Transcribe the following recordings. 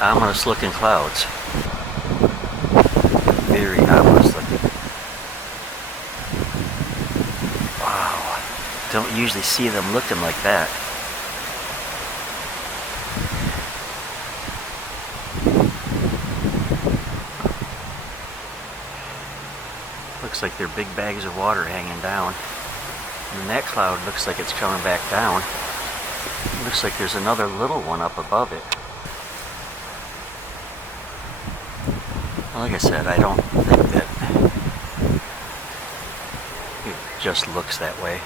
ominous looking clouds. Very ominous looking. Wow. Don't usually see them looking like that. Looks like they're big bags of water hanging down. And that cloud looks like it's coming back down. Looks like there's another little one up above it. Well, like I said, I don't think that it just looks that way.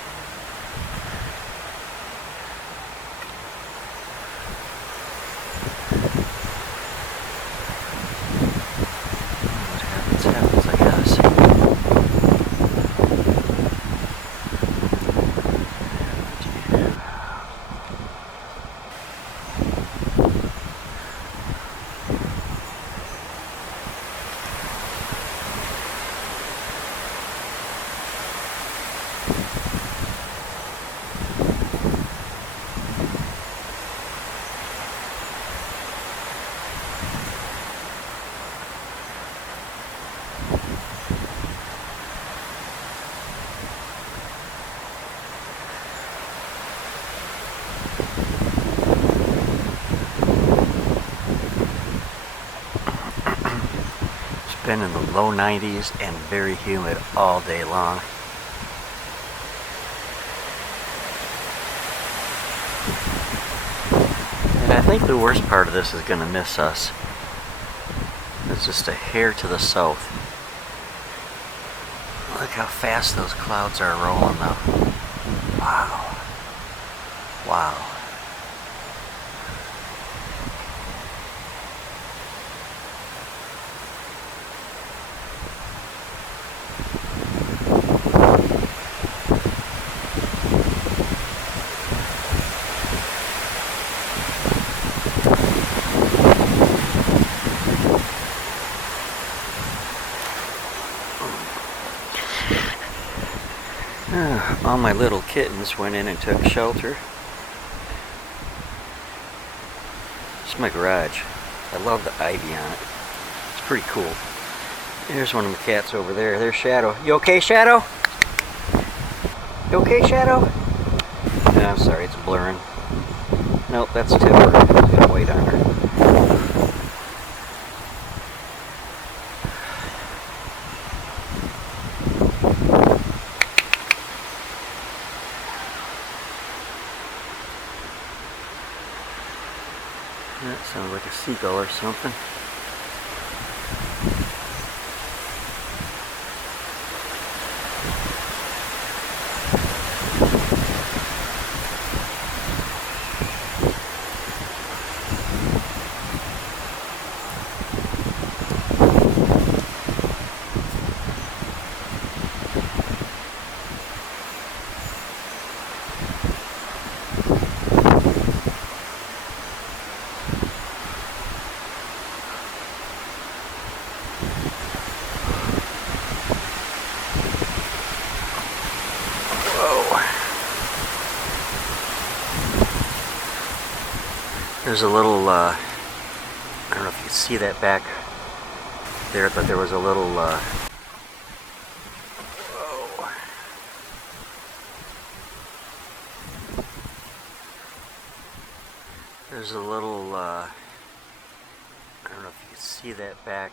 What happens, happens, I guess. Been in the low 90s and very humid all day long. And I think the worst part of this is going to miss us. It's just a hair to the south. Look how fast those clouds are rolling though. Wow. Wow. All my little kittens went in and took shelter. It's my garage. I love the ivy on it. It's pretty cool. There's one of my cats over there. There's Shadow. You okay, Shadow? You okay, Shadow? No, I'm sorry, it's blurring. Nope, that's Tipper. I'm gonna wait on her. That sounds like a seagull or something. There's a little, I don't know if you can see that back there, but there was a little, whoa. There's a little, I don't know if you can see that back